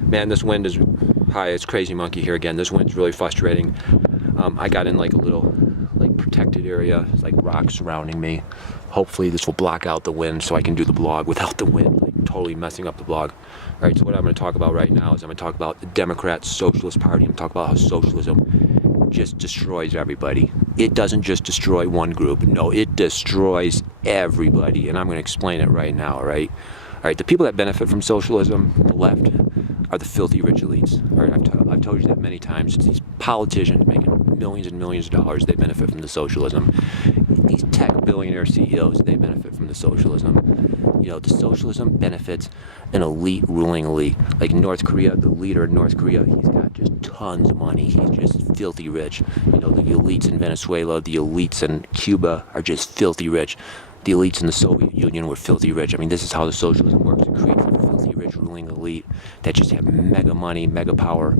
Man, this wind is... Hi, it's Crazy Monkey here again. This wind's really frustrating. I got in like a little protected area, like rocks surrounding me. Hopefully this will block out the wind so I can do the vlog without the wind totally messing up the vlog. All right, so what I'm going to talk about right now is I'm going to talk about the Democrat Socialist Party. I'm going to talk about how socialism just destroys everybody. It doesn't just destroy one group. No, it destroys everybody, and I'm going to explain it right now, all right? All right, the people that benefit from socialism, the left, are the filthy rich elites. All right, I've told you that many times. It's these politicians making millions and millions of dollars, they benefit from the socialism. These tech billionaire CEOs, they benefit from the socialism. You know, the socialism benefits an elite ruling elite. Like North Korea, the leader of North Korea, he's got just tons of money. He's just filthy rich. You know, the elites in Venezuela, the elites in Cuba are just filthy rich. The elites in the Soviet Union were filthy rich. I mean, this is how the socialism works. It creates a filthy rich ruling elite that just have mega money, mega power,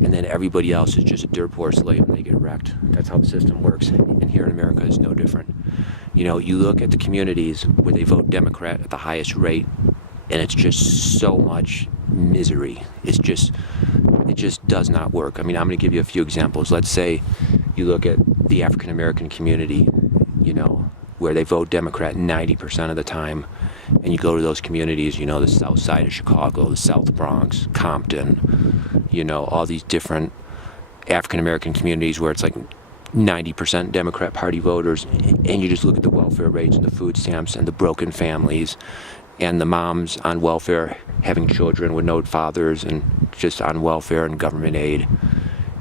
and then everybody else is just a dirt poor slave and they get wrecked. That's how the system works. And here in America it's no different. You know, you look at the communities where they vote Democrat at the highest rate, and it's just so much misery. It just does not work. I mean, I'm going to give you a few examples. Let's say you look at the African American community, you know, where they vote Democrat 90% of the time, and you go to those communities, you know, the south side of Chicago, the South Bronx, Compton, you know, all these different African American communities where it's like 90% Democrat Party voters, and you just look at the welfare rates and the food stamps and the broken families and the moms on welfare having children with no fathers and just on welfare and government aid,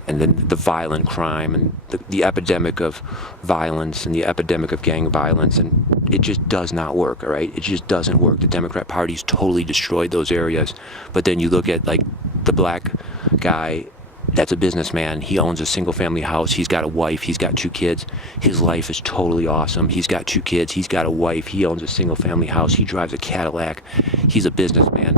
and then the violent crime and the epidemic of violence and the epidemic of gang violence, and it just does not work, all right? It just doesn't work. The Democrat Party's totally destroyed those areas. But then you look at like the black guy that's a businessman. He owns a single family house. He's got a wife. He's got 2 kids. His life is totally awesome. He's got 2 kids. He's got a wife. He owns a single family house. He drives a Cadillac. He's a businessman.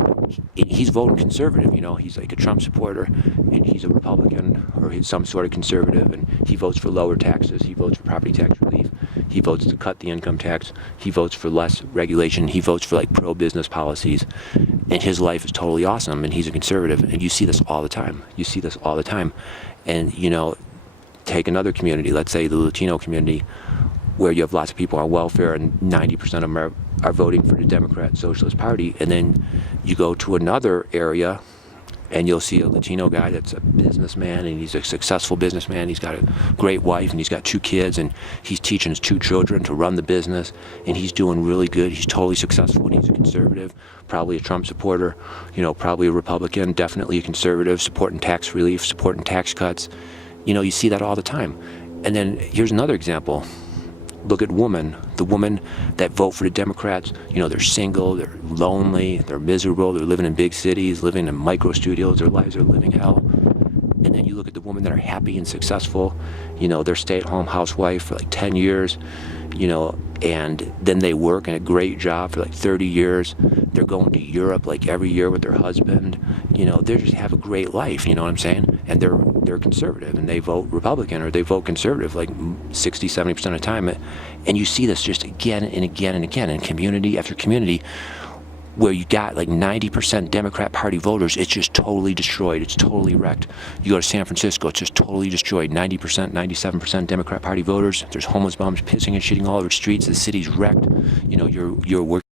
He's voting conservative, you know. He's like a Trump supporter, and he's a Republican or he's some sort of conservative, and he votes for lower taxes. He votes for property tax relief. He votes to cut the income tax. He votes for less regulation. He votes for like pro-business policies, and his life is totally awesome, and he's a conservative, and you see this all the time. You see this all the time. And, you know, take another community, let's say the Latino community, where you have lots of people on welfare and 90% of them are voting for the Democrat Socialist Party, and then you go to another area and you'll see a Latino guy that's a businessman, and he's a successful businessman. He's got a great wife, and he's got 2 kids, and he's teaching his 2 children to run the business, and he's doing really good. He's totally successful, and he's a conservative, probably a Trump supporter, you know, probably a Republican, definitely a conservative, supporting tax relief, supporting tax cuts. You know, you see that all the time. And then here's another example. Look at women, the women that vote for the Democrats. You know, they're single, they're lonely, they're miserable, they're living in big cities, living in micro studios, their lives are living hell. And then you look at the women that are happy and successful, you know, they're stay-at-home housewife for like 10 years, you know, and then they work in a great job for like 30 years. They're going to Europe like every year with their husband. You know, they just have a great life, you know what I'm saying? And they're conservative, and they vote Republican or they vote conservative like 60, 70% of the time. And you see this just again and again and again in community after community, where you got like 90% Democrat Party voters. It's just totally destroyed. It's totally wrecked. You go to San Francisco, it's just totally destroyed. 90%, 97% Democrat Party voters. There's homeless bums pissing and shitting all over the streets. The city's wrecked. You know, you're working